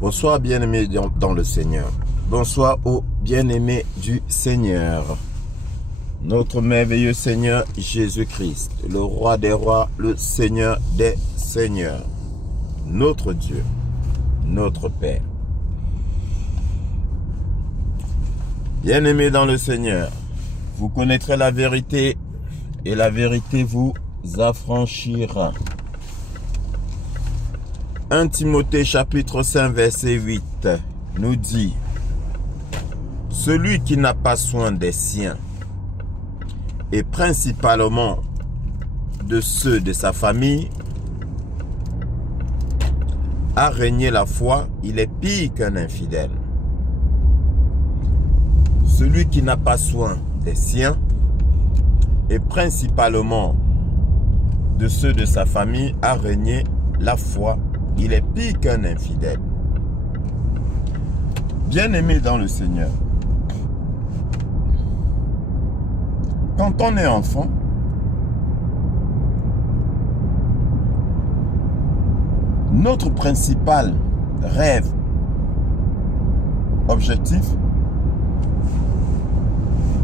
Bonsoir bien-aimés dans le Seigneur. Bonsoir aux bien-aimés du Seigneur. Notre merveilleux Seigneur Jésus-Christ, le roi des rois, le Seigneur des seigneurs. Notre Dieu, notre Père. Bien-aimés dans le Seigneur, vous connaîtrez la vérité et la vérité vous affranchira. 1 Timothée chapitre 5 verset 8 nous dit: celui qui n'a pas soin des siens et principalement de ceux de sa famille a régné la foi, il est pire qu'un infidèle. Celui qui n'a pas soin des siens et principalement de ceux de sa famille a régné la foi, il est pire qu'un infidèle. Bien-aimé dans le Seigneur, quand on est enfant, notre principal rêve, objectif,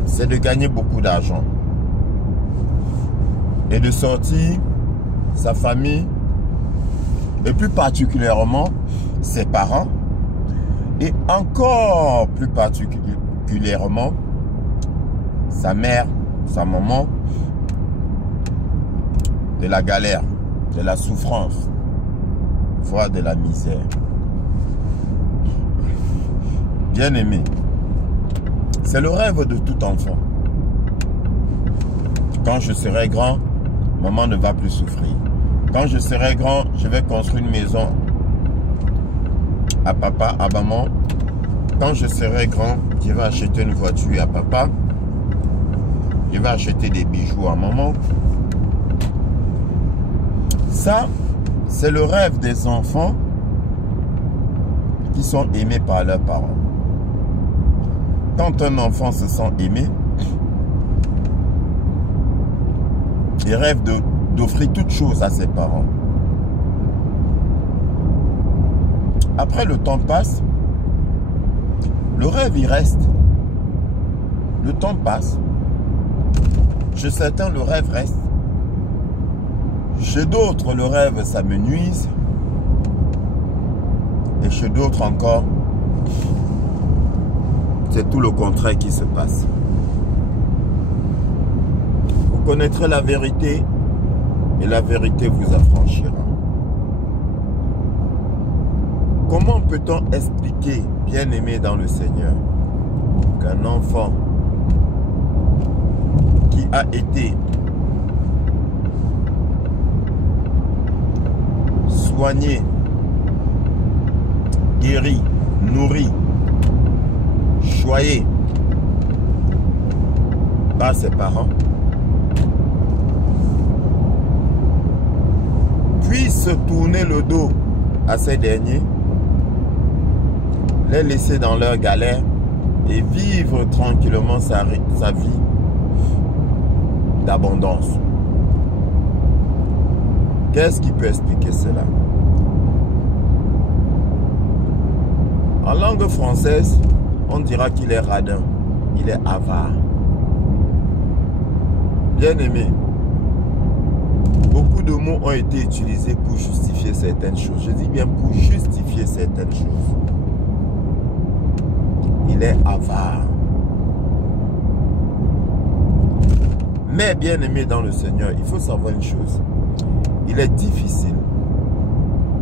c'est de gagner beaucoup d'argent et de sortir sa famille, et plus particulièrement ses parents, et encore plus particulièrement sa mère, sa maman, de la galère, de la souffrance, voire de la misère. Bien-aimé, c'est le rêve de tout enfant. Quand je serai grand, maman ne va plus souffrir. Quand je serai grand, je vais construire une maison à papa, à maman. Quand je serai grand, je vais acheter une voiture à papa. Je vais acheter des bijoux à maman. Ça, c'est le rêve des enfants qui sont aimés par leurs parents. Quand un enfant se sent aimé, il rêve d'offrir toutes choses à ses parents. Après, le temps passe, le rêve il reste. Le temps passe. Chez certains, le rêve reste. Chez d'autres, le rêve, ça me nuise. Et chez d'autres encore, c'est tout le contraire qui se passe. Vous connaîtrez la vérité et la vérité vous affranchira. Comment peut-on expliquer, bien-aimé dans le Seigneur, qu'un enfant qui a été soigné, guéri, nourri, choyé par ses parents, puisse tourner le dos à ces derniers, les laisser dans leur galère et vivre tranquillement sa vie d'abondance? Qu'est-ce qui peut expliquer cela? En langue française, on dira qu'il est radin, il est avare. Bien-aimé, beaucoup de mots ont été utilisés pour justifier certaines choses. Je dis bien pour justifier certaines choses. Il est avare. Mais bien-aimé dans le Seigneur, il faut savoir une chose. Il est difficile,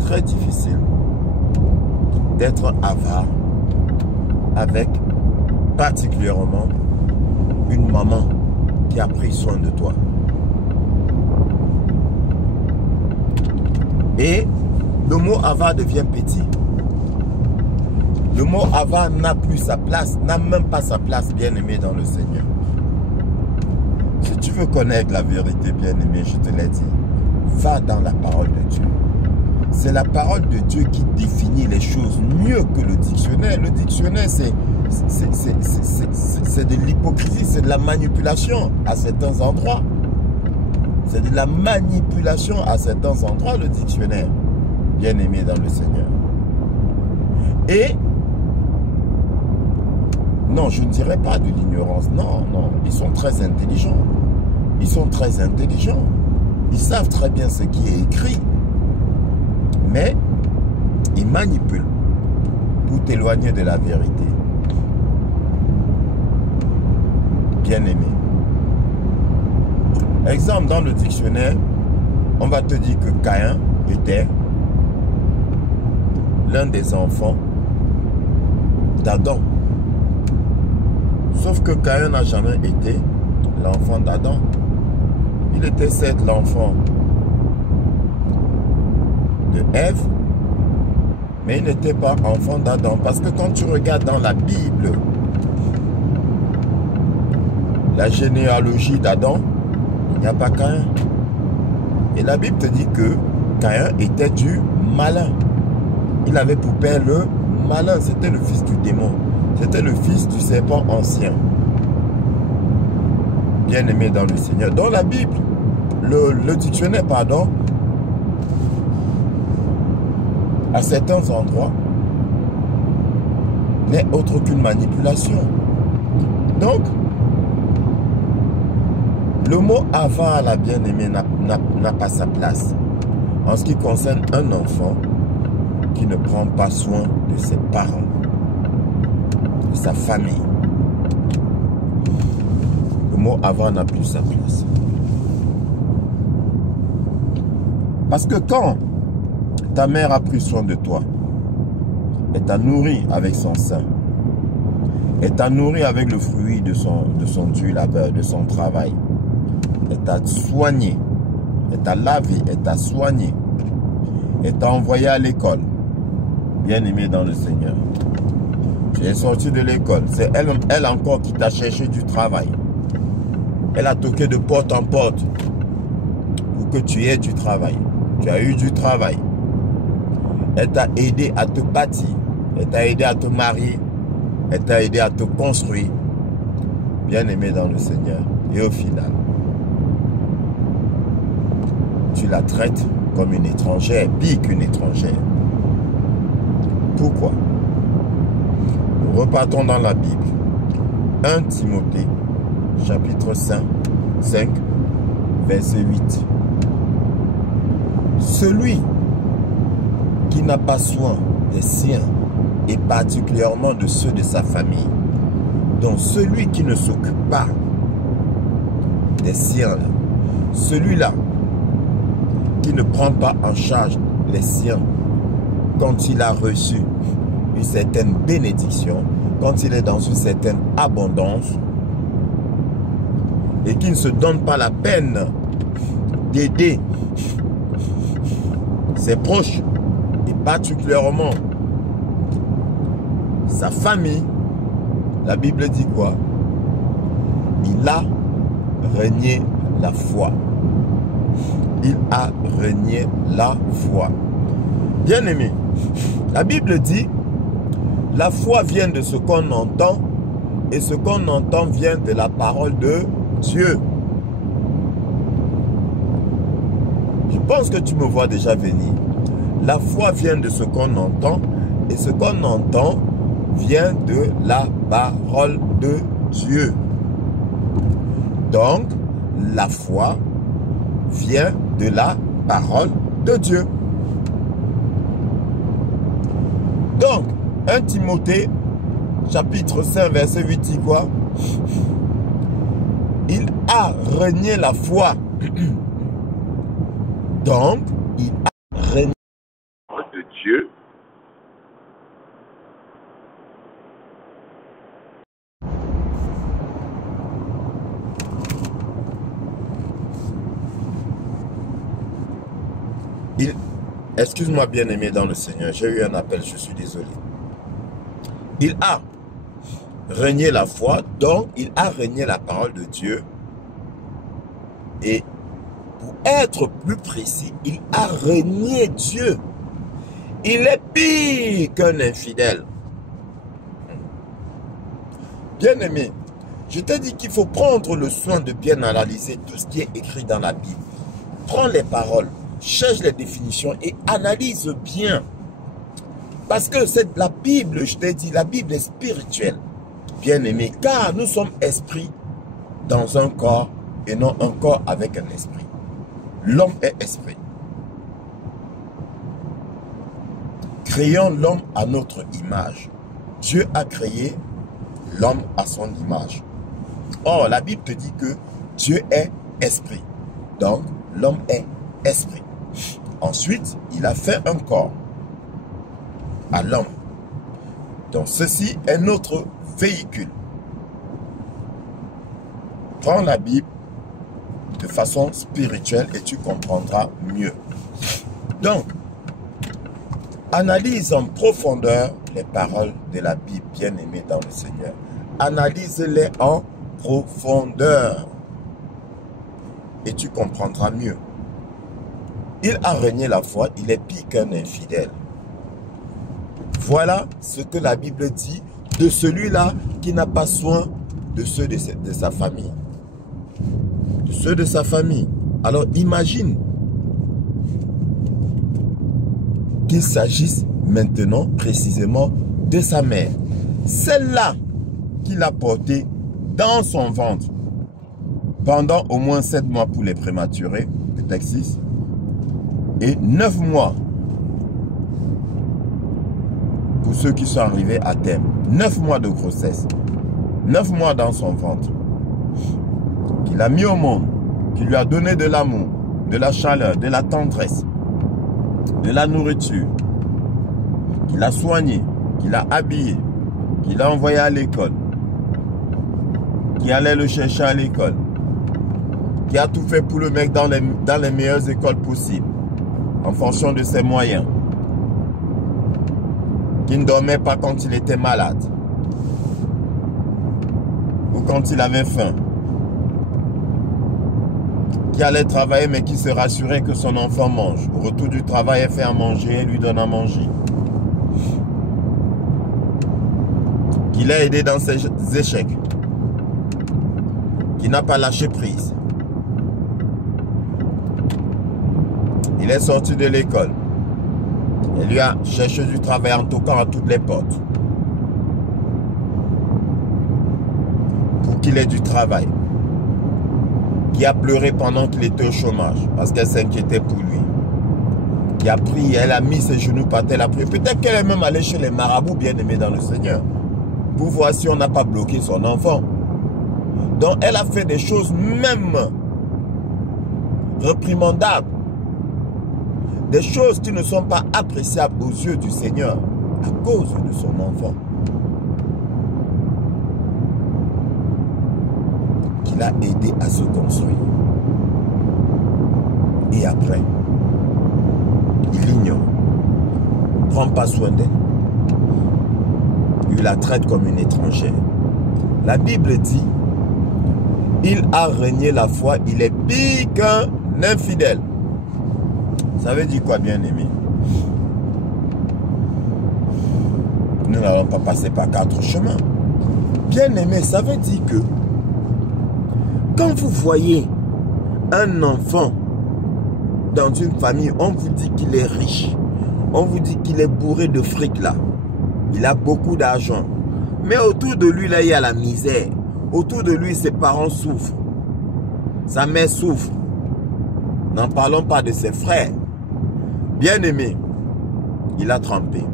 très difficile, d'être avare avec particulièrement une maman qui a pris soin de toi. Et le mot avare devient petit. Le mot avare n'a plus sa place, n'a même pas sa place, bien-aimé dans le Seigneur. Si tu veux connaître la vérité, bien-aimé, je te l'ai dit, va dans la parole de Dieu. C'est la parole de Dieu qui définit les choses mieux que le dictionnaire. Le dictionnaire, c'est de l'hypocrisie, c'est de la manipulation à certains endroits. C'est de la manipulation à certains endroits, le dictionnaire. Bien-aimé dans le Seigneur. Et non, je ne dirais pas de l'ignorance. Non, non, ils sont très intelligents. Ils sont très intelligents. Ils savent très bien ce qui est écrit. Mais ils manipulent pour t'éloigner de la vérité. Bien-aimé. Exemple, dans le dictionnaire, on va te dire que Caïn était l'un des enfants d'Adam. Sauf que Caïn n'a jamais été l'enfant d'Adam. Il était certes l'enfant de Ève, mais il n'était pas enfant d'Adam. Parce que quand tu regardes dans la Bible, la généalogie d'Adam, il n'y a pas Caïn. Et la Bible te dit que Caïn était du malin. Il avait pour père le malin. C'était le fils du démon. C'était le fils du serpent ancien. Bien-aimé dans le Seigneur. Dans la Bible, le dictionnaire, pardon, à certains endroits, n'est autre qu'une manipulation. Donc, le mot avant la bien-aimée n'a pas sa place en ce qui concerne un enfant qui ne prend pas soin de ses parents, de sa famille. Le mot avant n'a plus sa place. Parce que quand ta mère a pris soin de toi, elle t'a nourri avec son sein, elle t'a nourri avec le fruit de son dur labeur, de son travail, elle t'a soigné, elle t'a lavé, elle t'a soigné, elle t'a envoyé à l'école. Bien-aimé dans le Seigneur, tu es sorti de l'école, c'est elle encore qui t'a cherché du travail. Elle a toqué de porte en porte pour que tu aies du travail. Tu as eu du travail. Elle t'a aidé à te bâtir. Elle t'a aidé à te marier. Elle t'a aidé à te construire. Bien-aimé dans le Seigneur. Et au final, tu la traites comme une étrangère, pire qu'une étrangère. Pourquoi? Nous repartons dans la Bible. 1 Timothée, chapitre 5, verset 8. Celui qui n'a pas soin des siens, et particulièrement de ceux de sa famille, donc celui qui ne s'occupe pas des siens, celui-là qui ne prend pas en charge les siens quand il a reçu une certaine bénédiction, quand il est dans une certaine abondance, et qui ne se donne pas la peine d'aider ses proches, et particulièrement sa famille, la Bible dit quoi? Il a renié la foi. Il a renié la foi. Bien-aimé, la Bible dit, la foi vient de ce qu'on entend, et ce qu'on entend vient de la parole de Dieu. Je pense que tu me vois déjà venir. La foi vient de ce qu'on entend, et ce qu'on entend vient de la parole de Dieu. Donc, la foi vient de la parole de Dieu. Donc, 1 Timothée, chapitre 5, verset 8, dit quoi? Il a renié la foi. Donc, il a renié la foi de Dieu. Excuse-moi bien-aimé dans le Seigneur, j'ai eu un appel, je suis désolé. Il a renié la foi, donc il a renié la parole de Dieu. Et pour être plus précis, il a renié Dieu. Il est pire qu'un infidèle. Bien-aimé, je t'ai dit qu'il faut prendre le soin de bien analyser tout ce qui est écrit dans la Bible. Prends les paroles, cherche les définitions et analyse bien. Parce que c'est la Bible, je t'ai dit, la Bible est spirituelle. Bien-aimé, car nous sommes esprits dans un corps et non un corps avec un esprit. L'homme est esprit. Créons l'homme à notre image. Dieu a créé l'homme à son image. Or, la Bible te dit que Dieu est esprit. Donc, l'homme est esprit. Ensuite, il a fait un corps à l'homme. Donc, ceci est notre véhicule. Prends la Bible de façon spirituelle et tu comprendras mieux. Donc, analyse en profondeur les paroles de la Bible, bien-aimée dans le Seigneur. Analyse-les en profondeur et tu comprendras mieux. Il a renié la foi, il est pire qu'un infidèle. Voilà ce que la Bible dit de celui-là qui n'a pas soin de ceux de sa famille. De ceux de sa famille. Alors imagine qu'il s'agisse maintenant précisément de sa mère. Celle-là qu'il a portée dans son ventre pendant au moins 7 mois pour les prématurés, peut-être 6, et 9 mois pour ceux qui sont arrivés à terme. 9 mois de grossesse, 9 mois dans son ventre, qu'il a mis au monde, qui lui a donné de l'amour, de la chaleur, de la tendresse, de la nourriture, qu'il a soigné, qu'il a habillé, qu'il a envoyé à l'école, qui allait le chercher à l'école, qui a tout fait pour le mettre dans les meilleures écoles possibles, en fonction de ses moyens, qui ne dormait pas quand il était malade, ou quand il avait faim, qui allait travailler mais qui se rassurait que son enfant mange. Au retour du travail, elle fait à manger et lui donne à manger. Qui l'a aidé dans ses échecs, qui n'a pas lâché prise. Il est sorti de l'école. Elle lui a cherché du travail en toquant à toutes les portes. Pour qu'il ait du travail. Qui a pleuré pendant qu'il était au chômage. Parce qu'elle s'inquiétait pour lui. Qui a prié, elle a mis ses genoux par terre, elle a prié. Peut-être qu'elle est même allée chez les marabouts bien-aimés dans le Seigneur. Pour voir si on n'a pas bloqué son enfant. Donc elle a fait des choses même réprimandables. Des choses qui ne sont pas appréciables aux yeux du Seigneur à cause de son enfant. Qu'il a aidé à se construire. Et après, il l'ignore. Ne prend pas soin d'elle. Il la traite comme une étrangère. La Bible dit, il a renié la foi, il est pire qu'un infidèle. Ça veut dire quoi, bien-aimé? Nous n'allons pas passer par 4 chemins. Bien-aimé, ça veut dire que quand vous voyez un enfant dans une famille, on vous dit qu'il est riche. On vous dit qu'il est bourré de fric là. Il a beaucoup d'argent. Mais autour de lui, là, il y a la misère. Autour de lui, ses parents souffrent. Sa mère souffre. N'en parlons pas de ses frères. Bien-aimé, il a trempé.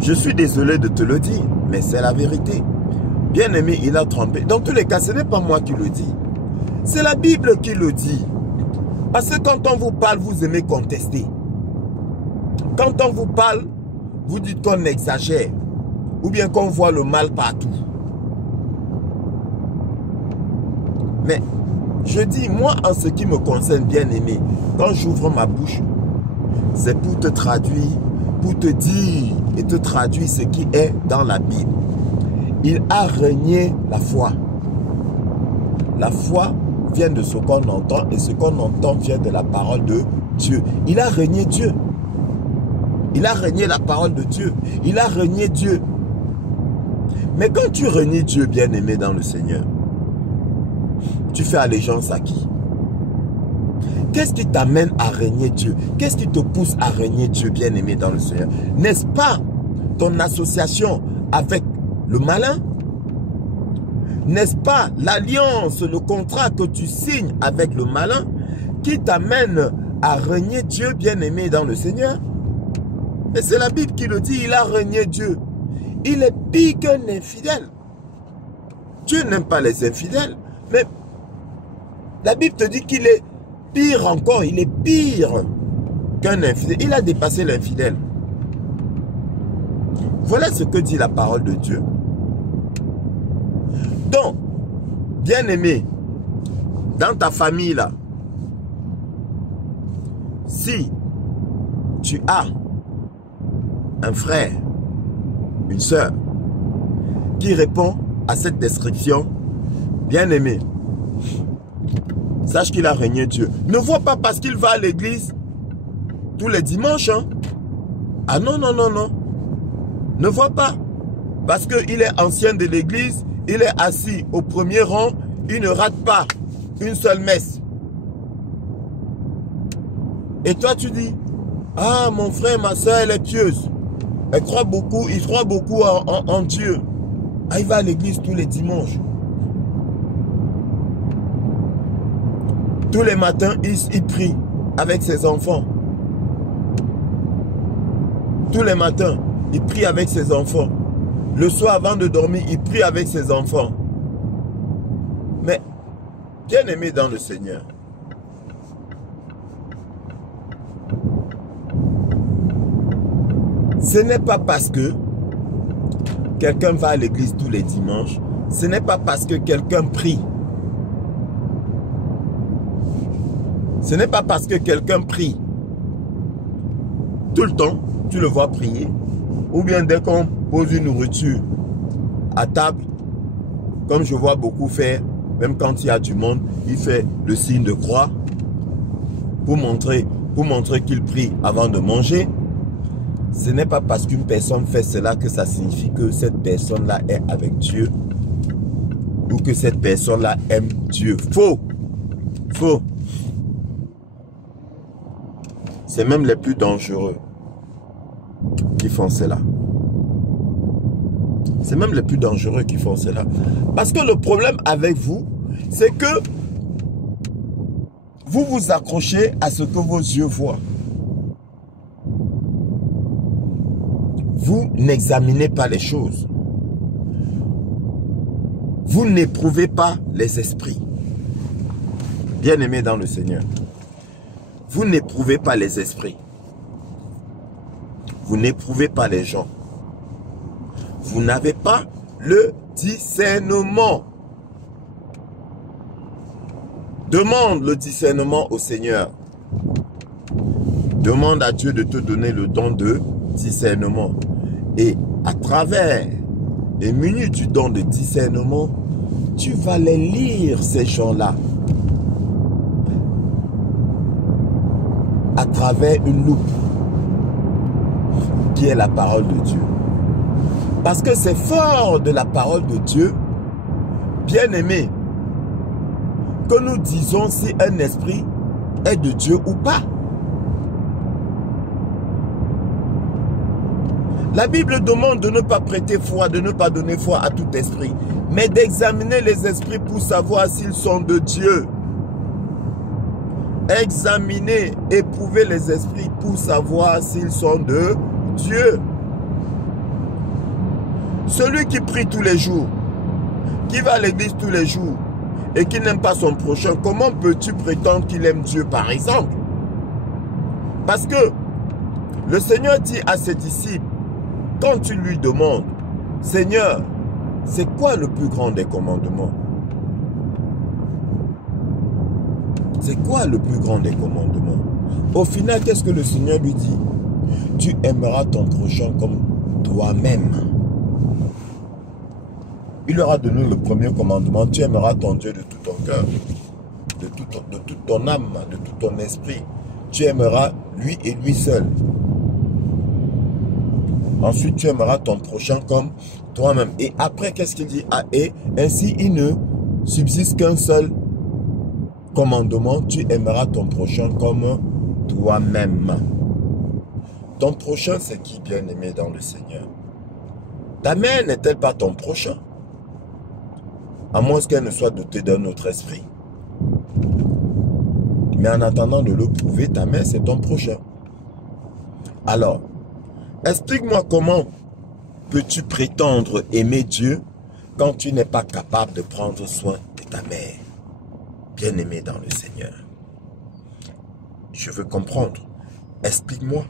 Je suis désolé de te le dire, mais c'est la vérité. Bien-aimé, il a trempé. Dans tous les cas, ce n'est pas moi qui le dis. C'est la Bible qui le dit. Parce que quand on vous parle, vous aimez contester. Quand on vous parle, vous dites qu'on exagère. Ou bien qu'on voit le mal partout. Mais je dis, moi, en ce qui me concerne, bien-aimé, quand j'ouvre ma bouche, c'est pour te traduire, pour te dire et te traduire ce qui est dans la Bible. Il a renié la foi. La foi vient de ce qu'on entend et ce qu'on entend vient de la parole de Dieu. Il a renié Dieu. Il a renié la parole de Dieu. Il a renié Dieu. Mais quand tu renies Dieu, bien-aimé dans le Seigneur, tu fais allégeance à qui? Qu'est-ce qui t'amène à régner Dieu? Qu'est-ce qui te pousse à régner Dieu, bien-aimé dans le Seigneur? N'est-ce pas ton association avec le malin? N'est-ce pas l'alliance, le contrat que tu signes avec le malin qui t'amène à régner Dieu, bien-aimé dans le Seigneur? Et c'est la Bible qui le dit, il a régné Dieu. Il est pire qu'un infidèle. Dieu n'aime pas les infidèles, mais la Bible te dit qu'il est pire encore, il est pire qu'un infidèle. Il a dépassé l'infidèle. Voilà ce que dit la parole de Dieu. Donc, bien-aimé, dans ta famille là, si tu as un frère, une soeur qui répond à cette description, bien-aimé, sache qu'il a régné Dieu. Ne vois pas parce qu'il va à l'église tous les dimanches. Hein? Ah non, non, non, non. Ne vois pas. Parce qu'il est ancien de l'église, il est assis au premier rang, il ne rate pas une seule messe. Et toi tu dis, ah mon frère, ma soeur, elle est pieuse. Elle croit beaucoup, il croit beaucoup en Dieu. Ah, il va à l'église tous les dimanches. Tous les matins, il prie avec ses enfants. Tous les matins, il prie avec ses enfants. Le soir, avant de dormir, il prie avec ses enfants. Mais, bien aimé dans le Seigneur, ce n'est pas parce que quelqu'un va à l'église tous les dimanches, ce n'est pas parce que quelqu'un prie. Ce n'est pas parce que quelqu'un prie tout le temps, tu le vois prier, ou bien dès qu'on pose une nourriture à table, comme je vois beaucoup faire, même quand il y a du monde, il fait le signe de croix pour montrer qu'il prie avant de manger. Ce n'est pas parce qu'une personne fait cela que ça signifie que cette personne-là est avec Dieu ou que cette personne-là aime Dieu. Faux. Faux. C'est même les plus dangereux qui font cela. C'est même les plus dangereux qui font cela. Parce que le problème avec vous, c'est que vous vous accrochez à ce que vos yeux voient. Vous n'examinez pas les choses. Vous n'éprouvez pas les esprits. Bien-aimés dans le Seigneur. Vous n'éprouvez pas les esprits. Vous n'éprouvez pas les gens. Vous n'avez pas le discernement. Demande le discernement au Seigneur. Demande à Dieu de te donner le don de discernement. Et à travers les minutes du don de discernement, tu vas les lire, ces gens-là. À travers une loupe qui est la parole de Dieu. Parce que c'est fort de la parole de Dieu, bien-aimé, que nous disons si un esprit est de Dieu ou pas. La Bible demande de ne pas prêter foi, de ne pas donner foi à tout esprit, mais d'examiner les esprits pour savoir s'ils sont de Dieu. Examiner, éprouver les esprits pour savoir s'ils sont de Dieu. Celui qui prie tous les jours, qui va à l'église tous les jours et qui n'aime pas son prochain, comment peux-tu prétendre qu'il aime Dieu par exemple? Parce que le Seigneur dit à ses disciples, quand tu lui demandes, Seigneur, c'est quoi le plus grand des commandements? C'est quoi le plus grand des commandements? Au final, qu'est-ce que le Seigneur lui dit? Tu aimeras ton prochain comme toi-même. Il leur a donné le premier commandement. Tu aimeras ton Dieu de tout ton cœur, de toute ton âme, de tout ton esprit. Tu aimeras lui et lui seul. Ensuite, tu aimeras ton prochain comme toi-même. Et après, qu'est-ce qu'il dit? Ah, et ainsi, il ne subsiste qu'un seul commandement, tu aimeras ton prochain comme toi-même. Ton prochain, c'est qui, bien-aimé dans le Seigneur? Ta mère n'est-elle pas ton prochain? À moins qu'elle ne soit dotée d'un autre esprit. Mais en attendant de le prouver, ta mère, c'est ton prochain. Alors, explique-moi comment peux-tu prétendre aimer Dieu quand tu n'es pas capable de prendre soin de ta mère, bien-aimée dans le Seigneur? Je veux comprendre. Explique-moi.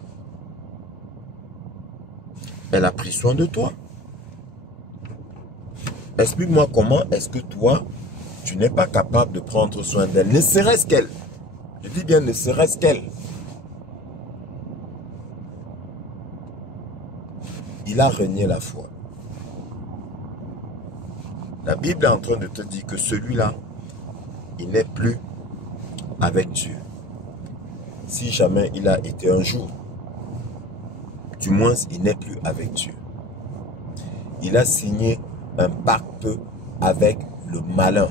Elle a pris soin de toi. Explique-moi comment est-ce que toi, tu n'es pas capable de prendre soin d'elle, ne serait-ce qu'elle. Je dis bien ne serait-ce qu'elle. Il a renié la foi. La Bible est en train de te dire que celui-là, il n'est plus avec Dieu. Si jamais il a été un jour, du moins il n'est plus avec Dieu. Il a signé un pacte avec le malin.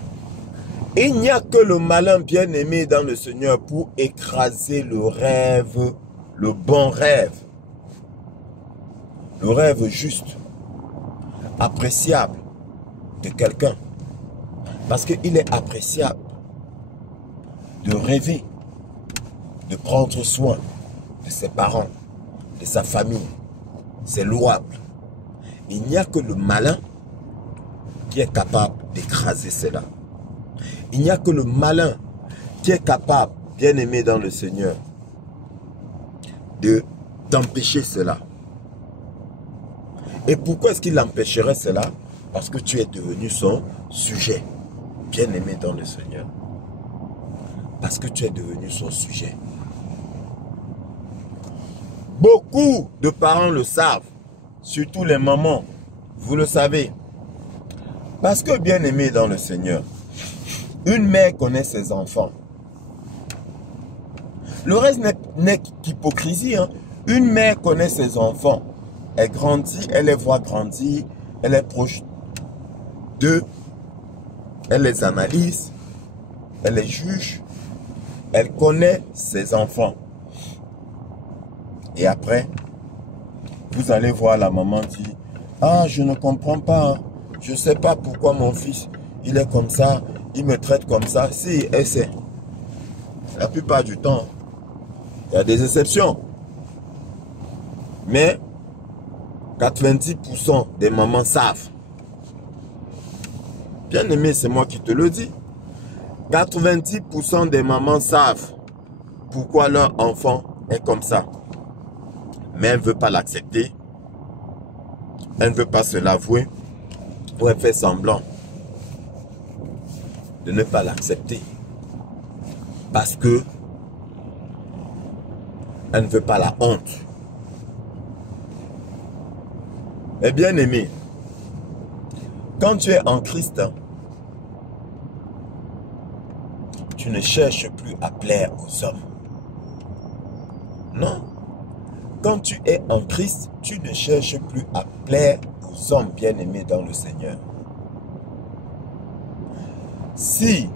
Il n'y a que le malin bien-aimé dans le Seigneur pour écraser le rêve, le bon rêve. Le rêve juste, appréciable de quelqu'un. Parce qu'il est appréciable de rêver, de prendre soin de ses parents, de sa famille. C'est louable. Il n'y a que le malin qui est capable d'écraser cela. Il n'y a que le malin qui est capable, bien aimé dans le Seigneur, de t'empêcher cela. Et pourquoi est-ce qu'il empêcherait cela? Parce que tu es devenu son sujet, bien aimé dans le Seigneur. Parce que tu es devenu son sujet. Beaucoup de parents le savent, surtout les mamans, vous le savez. Parce que bien aimé dans le Seigneur, une mère connaît ses enfants. Le reste n'est qu'hypocrisie. Hein? Une mère connaît ses enfants. Elle grandit, elle les voit grandir, elle est proche d'eux, elle les analyse, elle les juge, elle connaît ses enfants. Et après, vous allez voir la maman dire, « Ah, je ne comprends pas, hein. Je ne sais pas pourquoi mon fils, il est comme ça, il me traite comme ça. » Si, elle sait. La plupart du temps, il y a des exceptions. Mais 90% des mamans savent. Bien aimé, c'est moi qui te le dis. 90% des mamans savent pourquoi leur enfant est comme ça. Mais elle ne veut pas l'accepter. Elle ne veut pas se l'avouer. Ou elle fait semblant de ne pas l'accepter. Parce que elle ne veut pas la honte. Mais bien aimé, quand tu es en Christ, tu ne cherches plus à plaire aux hommes. Non. Quand tu es en Christ, tu ne cherches plus à plaire aux hommes bien-aimés dans le Seigneur. Si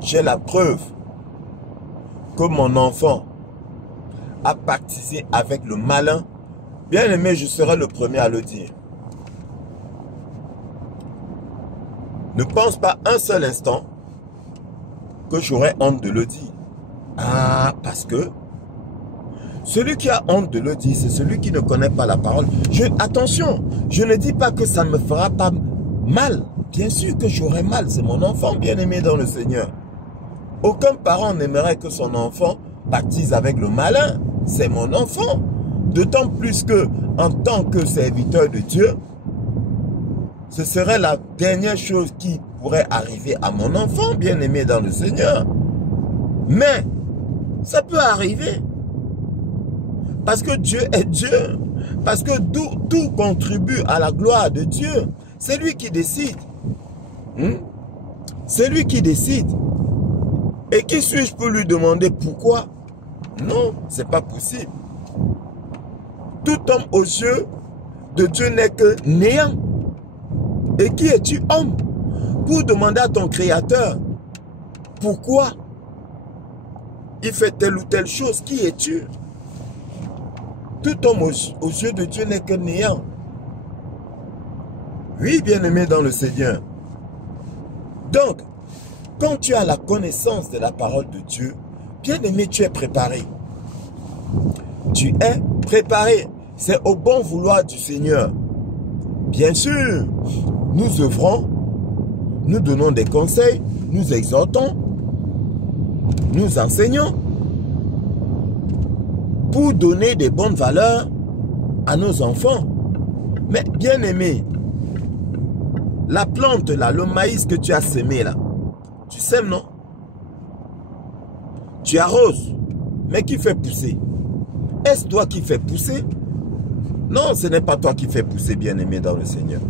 j'ai la preuve que mon enfant a pactisé avec le malin, bien-aimé, je serai le premier à le dire. Ne pense pas un seul instant que j'aurai honte de le dire. Ah, parce que celui qui a honte de le dire, c'est celui qui ne connaît pas la parole. Attention, je ne dis pas que ça ne me fera pas mal. Bien sûr que j'aurai mal, c'est mon enfant bien-aimé dans le Seigneur. Aucun parent n'aimerait que son enfant baptise avec le malin. C'est mon enfant. D'autant plus que, en tant que serviteur de Dieu, ce serait la dernière chose qui pourrait arriver à mon enfant bien-aimé dans le Seigneur. Mais, ça peut arriver. Parce que Dieu est Dieu. Parce que tout contribue à la gloire de Dieu. C'est lui qui décide. C'est lui qui décide. Et qui suis-je pour lui demander pourquoi? Non, c'est pas possible. Tout homme aux yeux de Dieu n'est que néant. Et qui es-tu, homme, pour demander à ton Créateur pourquoi il fait telle ou telle chose. Qui es-tu? Tout homme aux yeux de Dieu n'est que néant. Oui, bien-aimé dans le Seigneur. Donc, quand tu as la connaissance de la parole de Dieu, bien-aimé, tu es préparé. Tu es préparé. C'est au bon vouloir du Seigneur. Bien sûr, nous œuvrons, nous donnons des conseils, nous exhortons, nous enseignons pour donner des bonnes valeurs à nos enfants. Mais bien aimé, la plante là, le maïs que tu as semé là, tu sèmes non? Tu arroses, mais qui fait pousser? Est-ce toi qui fais pousser? Non, ce n'est pas toi qui fais pousser, bien aimé dans le Seigneur.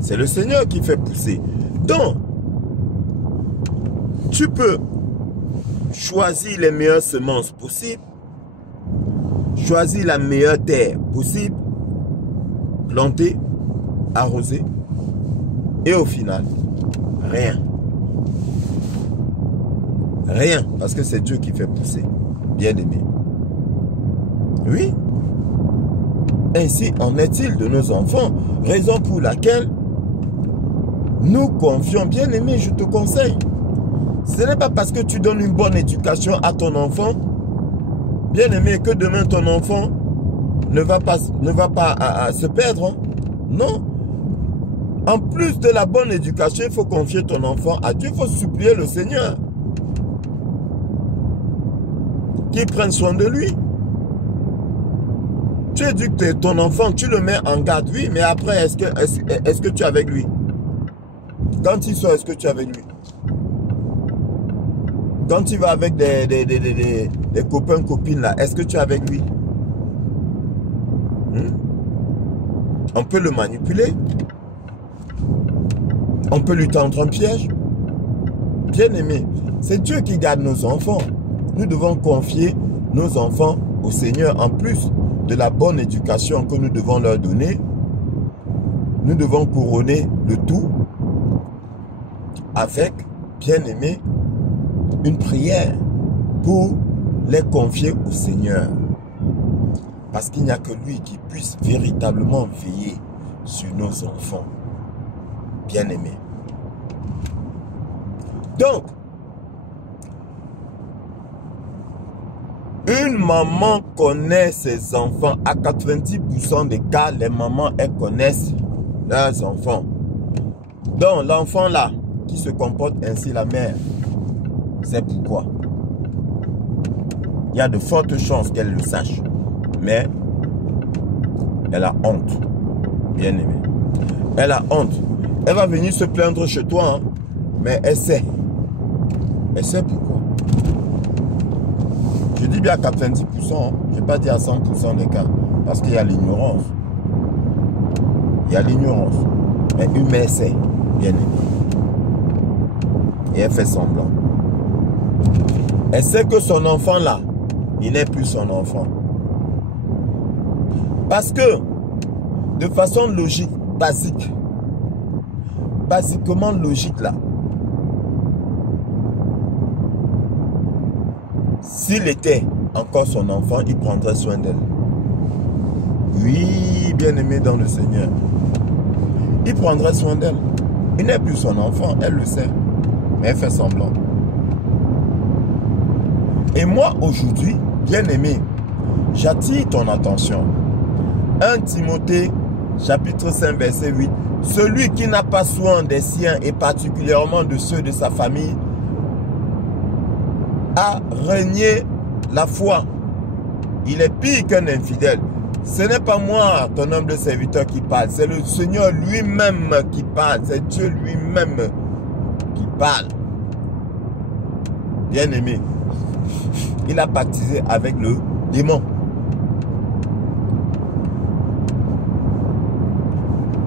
C'est le Seigneur qui fait pousser. Donc, tu peux choisir les meilleures semences possibles, choisir la meilleure terre possible, planter, arroser, et au final, rien. Rien, parce que c'est Dieu qui fait pousser, bien aimé. Oui. Ainsi en est-il de nos enfants, raison pour laquelle nous confions, bien aimé, je te conseille. Ce n'est pas parce que tu donnes une bonne éducation à ton enfant, bien aimé, que demain ton enfant ne va pas se perdre. Hein? Non. En plus de la bonne éducation, il faut confier ton enfant à Dieu, il faut supplier le Seigneur qu'il prenne soin de lui. Tu éduques ton enfant, tu le mets en garde, oui, mais après, est-ce que tu es avec lui? Quand il sort, est-ce que tu es avec lui? Quand il va avec des copains, copines, là, est-ce que tu es avec lui? On peut le manipuler. On peut lui tendre un piège. Bien aimé, c'est Dieu qui garde nos enfants. Nous devons confier nos enfants au Seigneur en plus de la bonne éducation que nous devons leur donner. Nous devons couronner le tout avec, bien aimé, une prière pour les confier au Seigneur. Parce qu'il n'y a que lui qui puisse véritablement veiller sur nos enfants. Bien aimés. Donc, une maman connaît ses enfants. À 90% des cas, les mamans, elles connaissent leurs enfants. Donc, l'enfant là, qui se comporte ainsi, la mère, c'est pourquoi. Il y a de fortes chances qu'elle le sache. Mais, elle a honte. Bien aimé. Elle a honte. Elle va venir se plaindre chez toi. Hein, mais elle sait. Elle sait pourquoi. Je dis bien à 90%, hein, je ne vais pas dire à 100% des cas, parce qu'il y a l'ignorance. Il y a l'ignorance. Mais une mère sait, bien aimée. Et elle fait semblant. Elle sait que son enfant là, il n'est plus son enfant. Parce que, de façon logique, basiquement logique là, s'il était encore son enfant, il prendrait soin d'elle. Oui, bien-aimé dans le Seigneur. Il prendrait soin d'elle. Il n'est plus son enfant, elle le sait. Mais elle fait semblant. Et moi, aujourd'hui, bien-aimé, j'attire ton attention. 1 Timothée, chapitre 5, verset 8. Celui qui n'a pas soin des siens et particulièrement de ceux de sa famille a renié la foi. Il est pire qu'un infidèle. Ce n'est pas moi, ton humble serviteur, qui parle. C'est le Seigneur lui-même qui parle. C'est Dieu lui-même qui parle. Bien-aimé, il a baptisé avec le démon.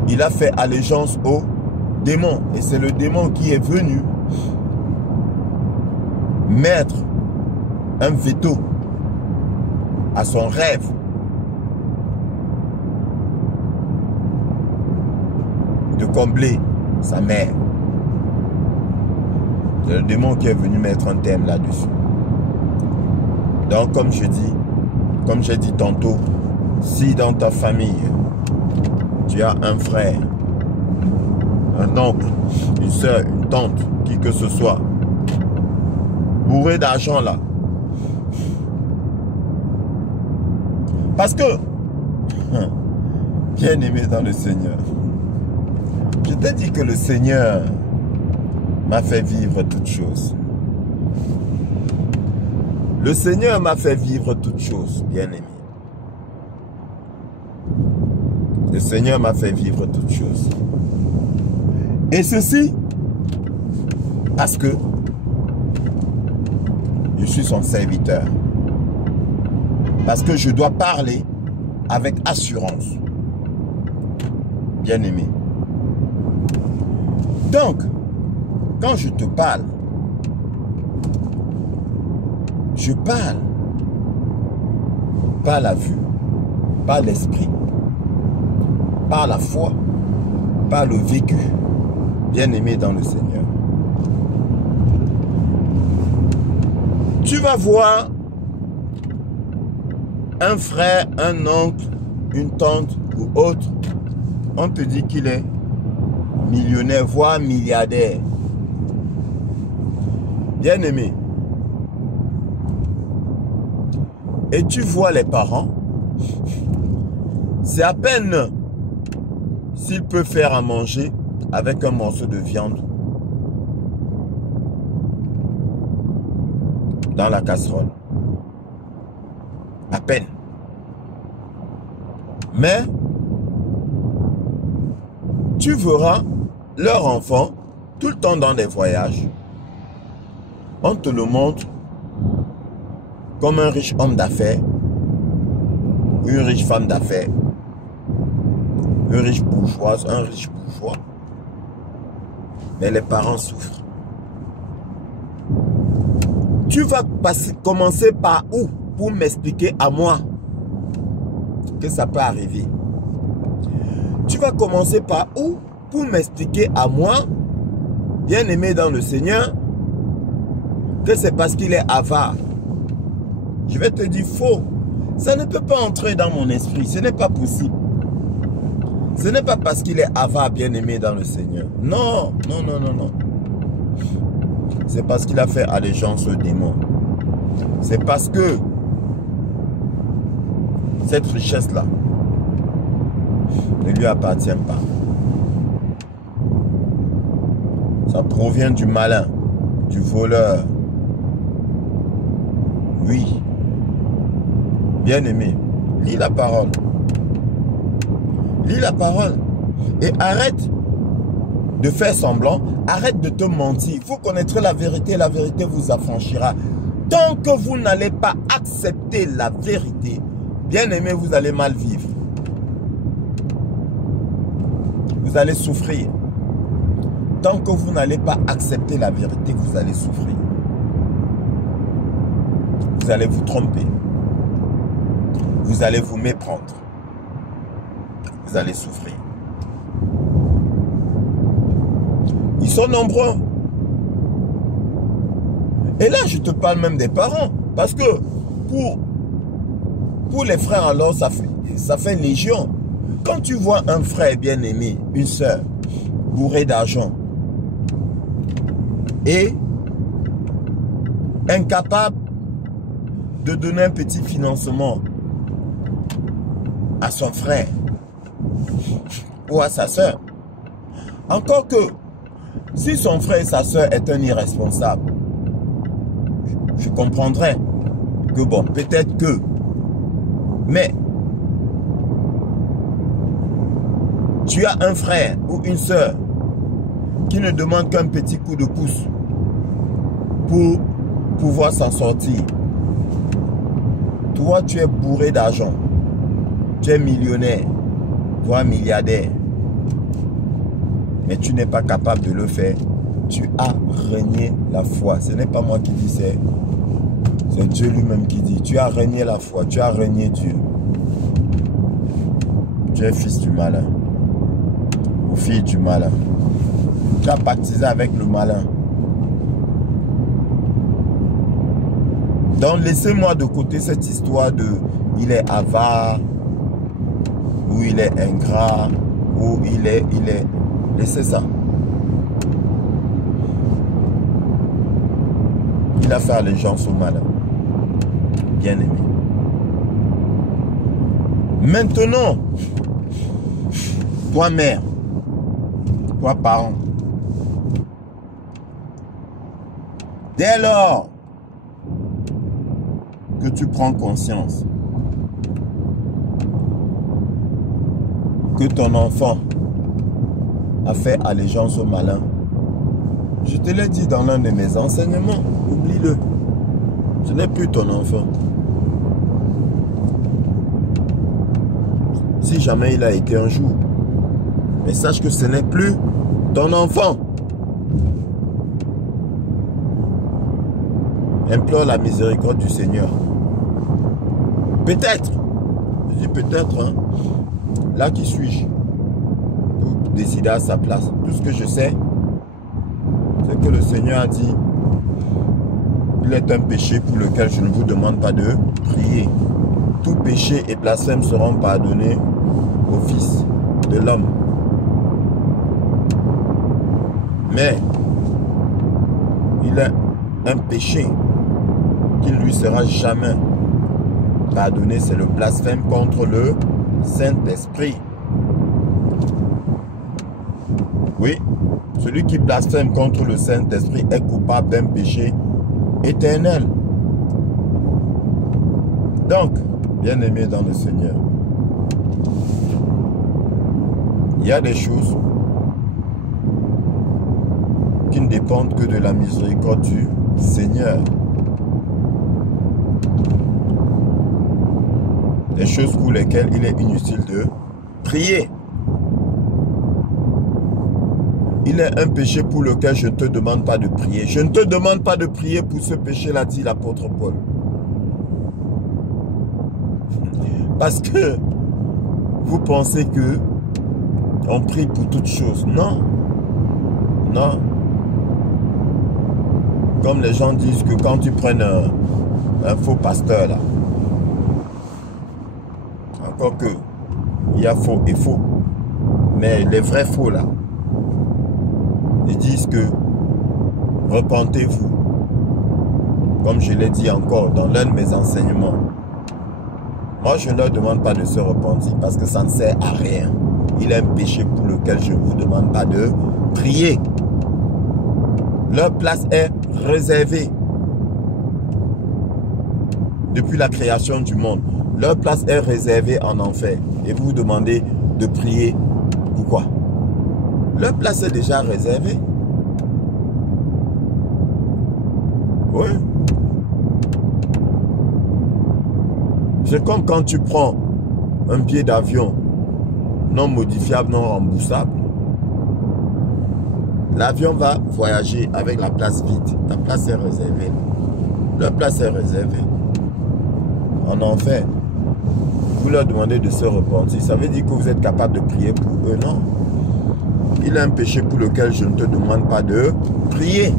Il a fait allégeance au démon. Et c'est le démon qui est venu mettre un veto à son rêve. De combler sa mère. C'est le démon qui est venu mettre un thème là-dessus. Donc, comme j'ai dit tantôt, si dans ta famille, tu as un frère, un oncle, une soeur, une tante, qui que ce soit, bourré d'argent là. Parce que, bien aimé dans le Seigneur, je t'ai dit que le Seigneur m'a fait vivre toutes choses. Le Seigneur m'a fait vivre toutes choses, bien aimé. Le Seigneur m'a fait vivre toutes choses. Et ceci, parce que je suis son serviteur. Parce que je dois parler avec assurance. Bien aimé. Donc, quand je te parle, je parle par la vue, par l'esprit, par la foi, par le vécu, bien aimé dans le Seigneur. Tu vas voir un frère, un oncle, une tante ou autre, on te dit qu'il est millionnaire, voire milliardaire. Bien aimé. Et tu vois les parents, c'est à peine s'il peut faire à manger avec un morceau de viande dans la casserole. À peine. Mais tu verras leur enfant tout le temps dans des voyages. On te le montre comme un riche homme d'affaires, une riche femme d'affaires, une riche bourgeoise, un riche bourgeois. Mais les parents souffrent. Tu vas commencer par où pour m'expliquer à moi que ça peut arriver? Tu vas commencer par où pour m'expliquer à moi, bien aimé dans le Seigneur, que c'est parce qu'il est avare? Je vais te dire faux. Ça ne peut pas entrer dans mon esprit. Ce n'est pas possible. Ce n'est pas parce qu'il est avare, bien aimé dans le Seigneur. Non, non, non, non, non. C'est parce qu'il a fait allégeance au démon. C'est parce que cette richesse-là ne lui appartient pas. Ça provient du malin, du voleur. Oui. Bien aimé, lis la parole. Lis la parole. Et arrête de faire semblant. Arrête de te mentir. Vous connaîtrez la vérité et la vérité vous affranchira. Tant que vous n'allez pas accepter la vérité, bien aimé, vous allez mal vivre. Vous allez souffrir. Tant que vous n'allez pas accepter la vérité, vous allez souffrir. Vous allez vous tromper. Vous allez vous méprendre. Vous allez souffrir. Ils sont nombreux. Et là, je te parle même des parents. Parce que pour les frères, alors, ça fait légion. Quand tu vois un frère bien-aimé, une soeur, bourrée d'argent, et incapable de donner un petit financement à son frère ou à sa soeur. Encore que, si son frère et sa soeur est un irresponsable, je comprendrais que bon, peut-être que, mais tu as un frère ou une soeur qui ne demande qu'un petit coup de pouce pour pouvoir s'en sortir. Toi, tu es bourré d'argent. Tu es millionnaire, voire milliardaire. Mais tu n'es pas capable de le faire. Tu as renié la foi. Ce n'est pas moi qui dis, c'est Dieu lui-même qui dit. Tu as renié la foi, tu as renié Dieu. Tu es fils du malin. Ou fille du malin. Tu as pactisé avec le malin. Donc laissez-moi de côté cette histoire de il est avare, ou il est ingrat, ou il est... Laissez ça. Il a fait allégeance au malin. Bien aimé. Maintenant, toi mère, toi parent, dès lors que tu prends conscience que ton enfant a fait allégeance au malin, je te l'ai dit dans l'un de mes enseignements, oublie-le. Ce n'est plus ton enfant. Si jamais il a été un jour, mais sache que ce n'est plus ton enfant. Implore la miséricorde du Seigneur. Peut-être, je dis peut-être, hein, là qui suis-je pour décider à sa place. Tout ce que je sais, c'est que le Seigneur a dit, il est un péché pour lequel je ne vous demande pas de prier. Tout péché et blasphème seront pardonnés au Fils de l'homme. Mais il a un péché qui ne lui sera jamais pardonné, c'est le blasphème contre le Saint-Esprit. Oui, celui qui blasphème contre le Saint-Esprit est coupable d'un péché éternel. Donc, bien-aimé dans le Seigneur, il y a des choses qui ne dépendent que de la miséricorde du Seigneur. Des choses pour lesquelles il est inutile de prier. Il est un péché pour lequel je ne te demande pas de prier. Je ne te demande pas de prier pour ce péché-là, dit l'apôtre Paul. Parce que vous pensez que on prie pour toutes choses. Non. Non. Comme les gens disent que quand tu prends un faux pasteur là, encore que il y a faux et faux, mais les vrais faux là, ils disent que repentez-vous, comme je l'ai dit encore dans l'un de mes enseignements. Moi je ne leur demande pas de se repentir parce que ça ne sert à rien. Il est un péché pour lequel je ne vous demande pas de prier. Leur place est réservée. Depuis la création du monde, leur place est réservée en enfer. Et vous vous demandez de prier. Pourquoi? Leur place est déjà réservée. Oui. C'est comme quand tu prends un billet d'avion non modifiable, non remboursable. L'avion va voyager avec la place vide. Ta place est réservée. Leur place est réservée. En enfer, vous leur demandez de se repentir. Ça veut dire que vous êtes capable de prier pour eux, non? Il est un péché pour lequel je ne te demande pas de prier,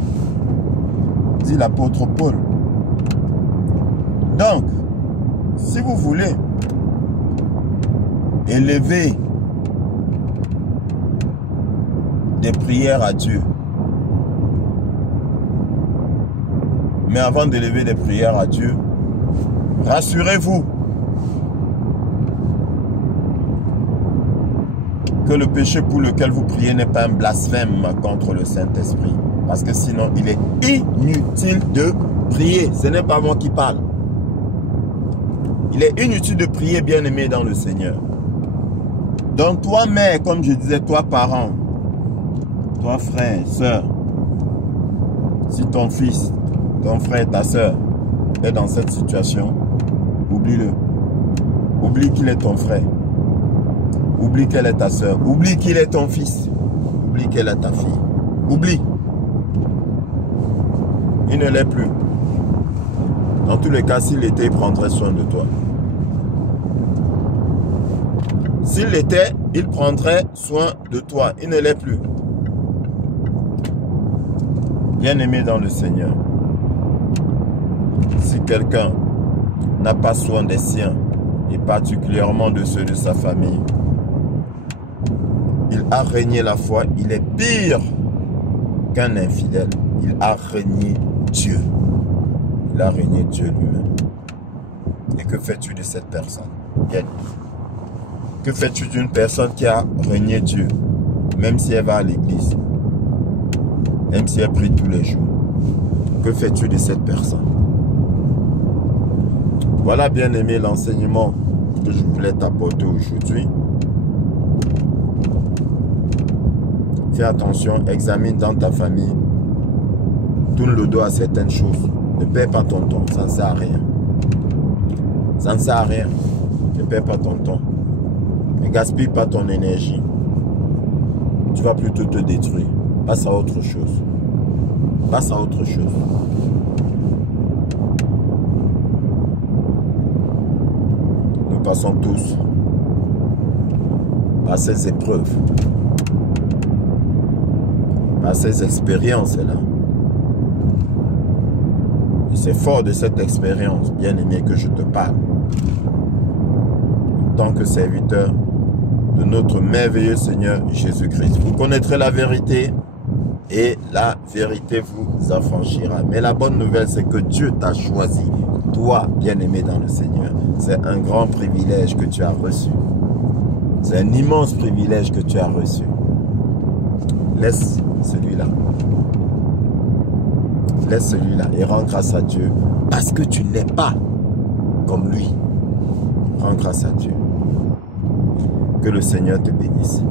dit l'apôtre Paul. Donc, si vous voulez élever des prières à Dieu, mais avant d'élever des prières à Dieu, rassurez-vous que le péché pour lequel vous priez n'est pas un blasphème contre le Saint-Esprit. Parce que sinon, il est inutile de prier. Ce n'est pas moi qui parle. Il est inutile de prier, bien-aimé dans le Seigneur. Donc toi, mère, comme je disais, toi, parent, toi, frère, soeur, si ton fils, ton frère, ta soeur est dans cette situation, oublie-le. Oublie qu'il est ton frère. Oublie qu'elle est ta soeur. Oublie qu'il est ton fils. Oublie qu'elle est ta fille. Oublie. Il ne l'est plus. Dans tous les cas, s'il l'était, il prendrait soin de toi. S'il l'était, il prendrait soin de toi. Il ne l'est plus. Bien-aimé dans le Seigneur. Si quelqu'un n'a pas soin des siens, et particulièrement de ceux de sa famille, il a régné la foi, il est pire qu'un infidèle. Il a régné Dieu. Il a régné Dieu lui-même. Et que fais-tu de cette personne? Bien. Que fais-tu d'une personne qui a régné Dieu, même si elle va à l'église, même si elle prie tous les jours? Que fais-tu de cette personne? Voilà, bien aimé, l'enseignement que je voulais t'apporter aujourd'hui. Fais attention, examine dans ta famille, tourne le dos à certaines choses. Ne perds pas ton temps, ça ne sert à rien. Ça ne sert à rien. Ne perds pas ton temps. Ne gaspille pas ton énergie. Tu vas plutôt te détruire. Passe à autre chose. Passe à autre chose. Nous passons tous par ces épreuves, par ces expériences-là. Et c'est fort de cette expérience, bien aimé, que je te parle. En tant que serviteur de notre merveilleux Seigneur Jésus-Christ. Vous connaîtrez la vérité et la vérité vous affranchira. Mais la bonne nouvelle, c'est que Dieu t'a choisi. Toi, bien aimé dans le Seigneur. C'est un grand privilège que tu as reçu. C'est un immense privilège que tu as reçu. Laisse celui-là. Laisse celui-là et rends grâce à Dieu parce que tu n'es pas comme lui. Rends grâce à Dieu. Que le Seigneur te bénisse.